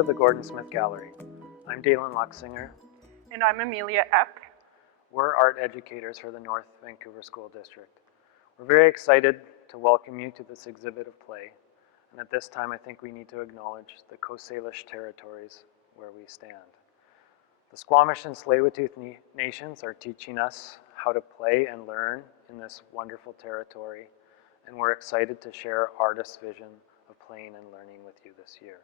to the Gordon Smith Gallery. I'm Dalen Luxinger. And I'm Amelia Epp. We're art educators for the North Vancouver School District. We're very excited to welcome you to this exhibit of play. And at this time, I think we need to acknowledge the Coast Salish territories where we stand. The Squamish and Tsleil-Waututh nations are teaching us how to play and learn in this wonderful territory. And we're excited to share our artist's vision of playing and learning with you this year.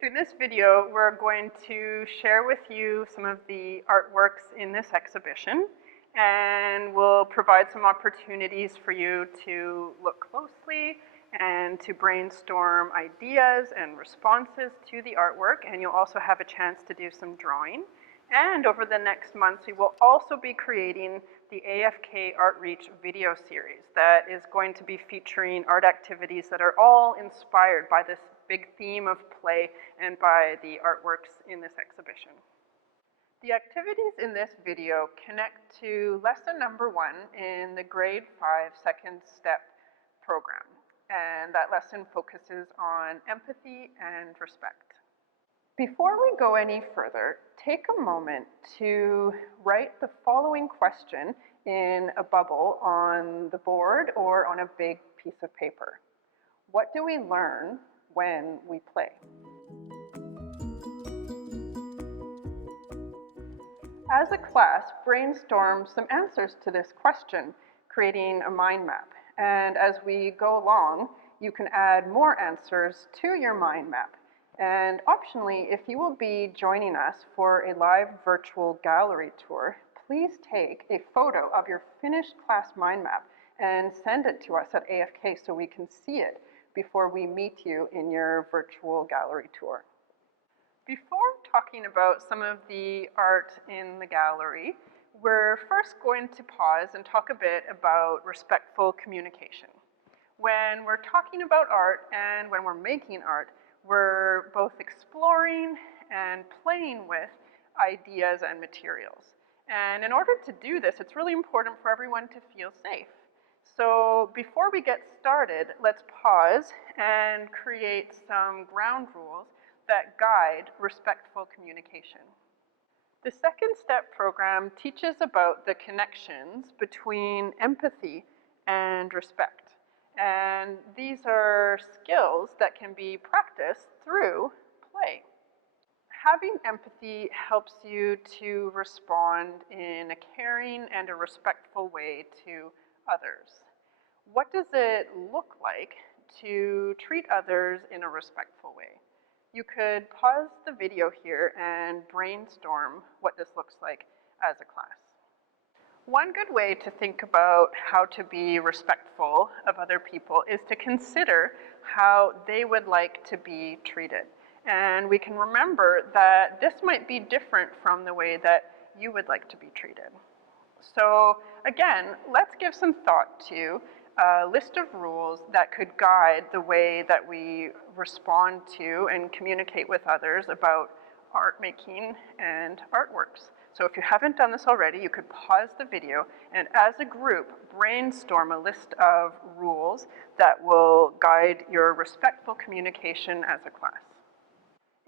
Through this video, we're going to share with you some of the artworks in this exhibition, and we'll provide some opportunities for you to look closely and to brainstorm ideas and responses to the artwork, and you'll also have a chance to do some drawing. And over the next months, we will also be creating the AFK Art Reach video series that is going to be featuring art activities that are all inspired by this big theme of play and by the artworks in this exhibition. The activities in this video connect to lesson number 1 in the grade 5 second step program. And that lesson focuses on empathy and respect. Before we go any further, take a moment to write the following question in a bubble on the board or on a big piece of paper. What do we learn when we play? As a class, brainstorm some answers to this question, creating a mind map. And as we go along, you can add more answers to your mind map. And optionally, if you will be joining us for a live virtual gallery tour, please take a photo of your finished class mind map and send it to us at AFK so we can see it before we meet you in your virtual gallery tour. Before talking about some of the art in the gallery, we're first going to pause and talk a bit about respectful communication. When we're talking about art and when we're making art, we're both exploring and playing with ideas and materials. And in order to do this, it's really important for everyone to feel safe. So before we get started, let's pause and create some ground rules that guide respectful communication. The second step program teaches about the connections between empathy and respect. And these are skills that can be practiced through play. Having empathy helps you to respond in a caring and a respectful way to others. What does it look like to treat others in a respectful way? You could pause the video here and brainstorm what this looks like as a class. One good way to think about how to be respectful of other people is to consider how they would like to be treated. And we can remember that this might be different from the way that you would like to be treated. So again, let's give some thought to a list of rules that could guide the way that we respond to and communicate with others about art making and artworks. So if you haven't done this already, you could pause the video and as a group, brainstorm a list of rules that will guide your respectful communication as a class.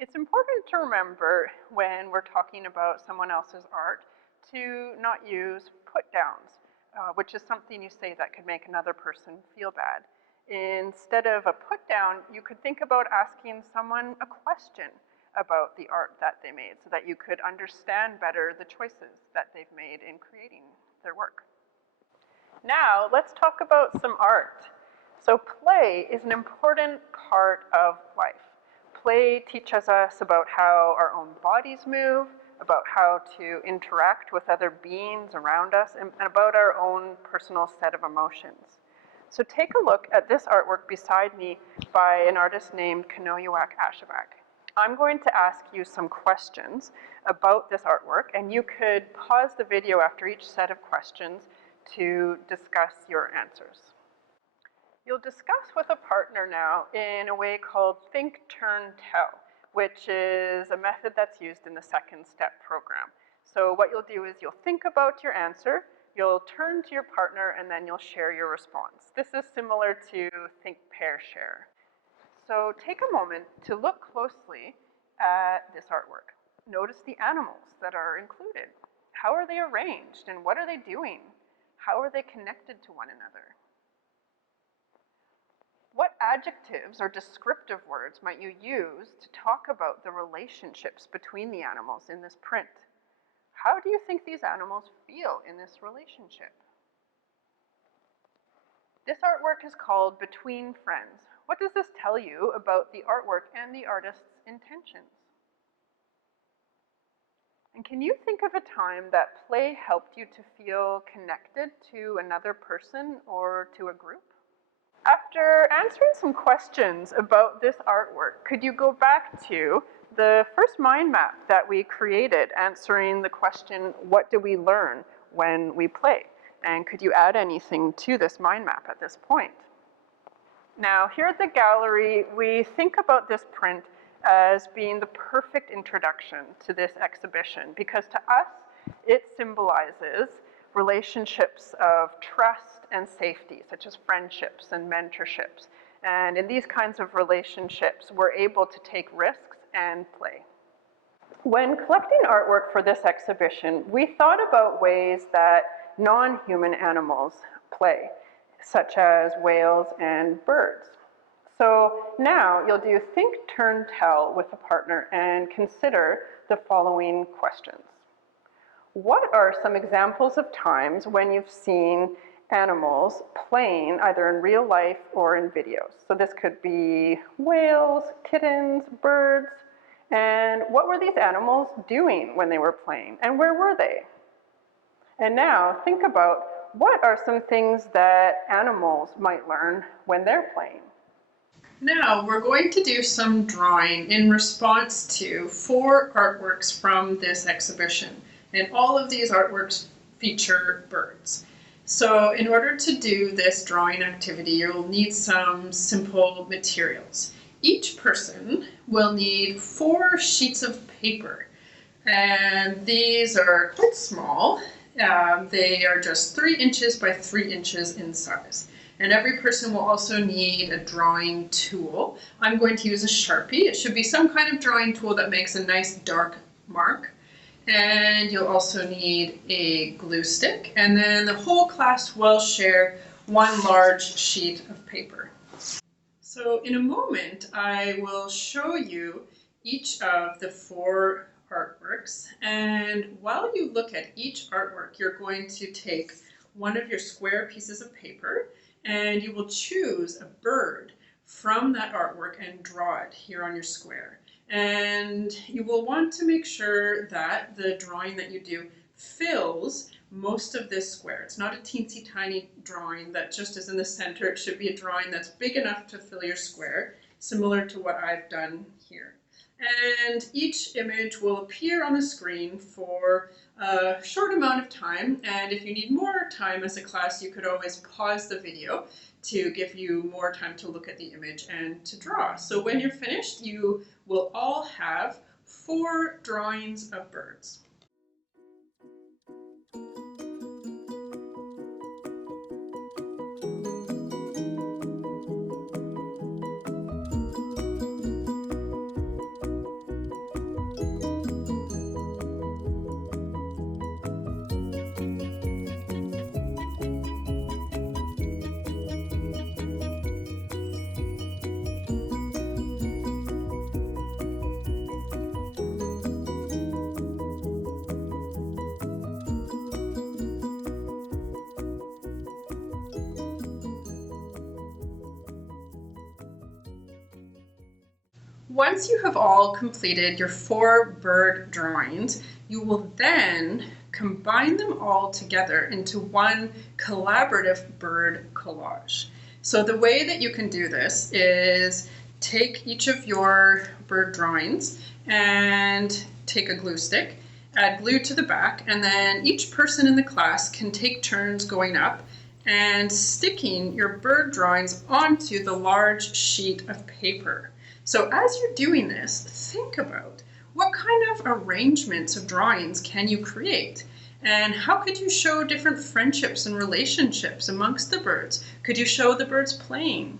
It's important to remember when we're talking about someone else's art to not use put-downs, which is something you say that could make another person feel bad. Instead of a put-down, you could think about asking someone a question about the art that they made so that you could understand better the choices that they've made in creating their work. Now, let's talk about some art. So play is an important part of life. Play teaches us about how our own bodies move, about how to interact with other beings around us, and about our own personal set of emotions. So take a look at this artwork beside me by an artist named Kanoyuak Ashevak. I'm going to ask you some questions about this artwork, and you could pause the video after each set of questions to discuss your answers. You'll discuss with a partner now in a way called Think, Turn, Tell, which is a method that's used in the second step program. So what you'll do is you'll think about your answer, you'll turn to your partner, and then you'll share your response. This is similar to Think, Pair, Share. So take a moment to look closely at this artwork. Notice the animals that are included. How are they arranged and what are they doing? How are they connected to one another? What adjectives or descriptive words might you use to talk about the relationships between the animals in this print? How do you think these animals feel in this relationship? This artwork is called Between Friends. What does this tell you about the artwork and the artist's intentions? And can you think of a time that play helped you to feel connected to another person or to a group? After answering some questions about this artwork, could you go back to the first mind map that we created, answering the question, what do we learn when we play? And could you add anything to this mind map at this point? Now, here at the gallery, we think about this print as being the perfect introduction to this exhibition, because to us, it symbolizes relationships of trust and safety, such as friendships and mentorships. And in these kinds of relationships, we're able to take risks and play. When collecting artwork for this exhibition, we thought about ways that non-human animals play, such as whales and birds. So now you'll do think, turn, tell with a partner and consider the following questions. What are some examples of times when you've seen animals playing either in real life or in videos? So this could be whales, kittens, birds, and what were these animals doing when they were playing, and where were they? And now think about what are some things that animals might learn when they're playing. Now we're going to do some drawing in response to 4 artworks from this exhibition. And all of these artworks feature birds. So in order to do this drawing activity, you'll need some simple materials. Each person will need 4 sheets of paper. And these are quite small. They are just 3 inches by 3 inches in size. And every person will also need a drawing tool. I'm going to use a Sharpie. It should be some kind of drawing tool that makes a nice dark mark. And you'll also need a glue stick. And then the whole class will share 1 large sheet of paper. So in a moment, I will show you each of the 4 artworks. And while you look at each artwork, you're going to take one of your square pieces of paper and you will choose a bird from that artwork and draw it here on your square. And you will want to make sure that the drawing that you do fills most of this square. It's not a teensy tiny drawing that just is in the center. It should be a drawing that's big enough to fill your square, similar to what I've done here. And each image will appear on the screen for a short amount of time. And if you need more time as a class, you could always pause the video to give you more time to look at the image and to draw. So when you're finished, you will all have 4 drawings of birds. Once you have all completed your 4 bird drawings, you will then combine them all together into one collaborative bird collage. So the way that you can do this is take each of your bird drawings and take a glue stick, add glue to the back, and then each person in the class can take turns going up and sticking your bird drawings onto the large sheet of paper. So as you're doing this, think about what kind of arrangements of drawings can you create? And how could you show different friendships and relationships amongst the birds? Could you show the birds playing?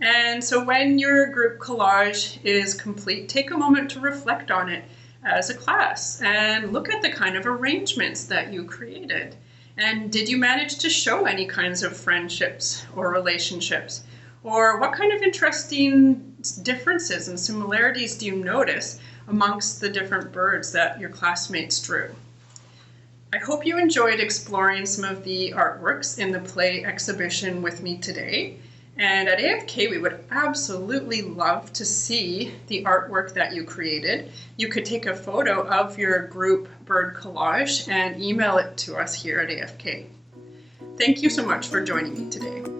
And so when your group collage is complete, take a moment to reflect on it as a class and look at the kind of arrangements that you created. And did you manage to show any kinds of friendships or relationships? Or what kind of interesting differences and similarities do you notice amongst the different birds that your classmates drew? I hope you enjoyed exploring some of the artworks in the play exhibition with me today. And at AFK, we would absolutely love to see the artwork that you created. You could take a photo of your group bird collage and email it to us here at AFK. Thank you so much for joining me today.